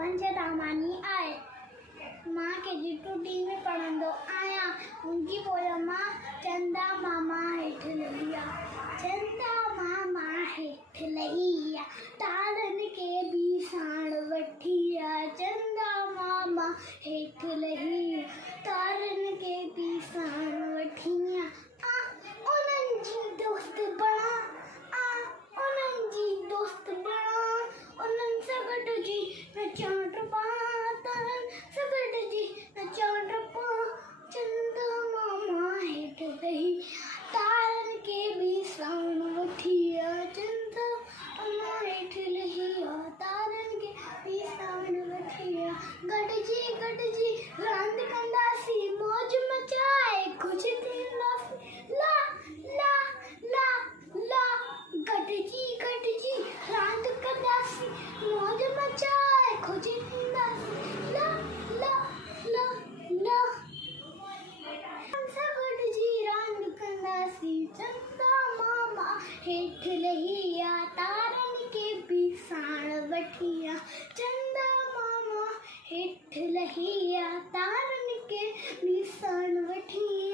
पंचरामानी आहे। मां के टूटी में पढ़ंदो आया। उनकी पोयम चंदा मामा हेठ लहिया, चंदा मामा हेठ लहिया, तारन के भी साण वठिया, चंदा मामा हेठ लहिया, तारन के भी साण वठिया। उन्हनि जी दोस्त बणा, उन्हनि जी दोस्त बणा, उन्हनि सां गॾिजी नचां टपा, चंदा मामा हेठ लही, तारन के भी साण वठिया, चंदा मामा हेठ लहिया, तारन के भी साण वठिया। गॾिजी गॾिजी रांदि कंदासीं, मौज मचाए ख़ुशि थींदासीं, ला ला ला ला। गॾिजी गॾिजी रांदि कंदासीं, मौज मचाए ख़ुशि थींदासीं, ला ला ला ला। चंदा मामा हेठ लहिया, तारन के भी साण वठिया, चंदा मामा हेठ लहिया, तारन के भी साण वठिया।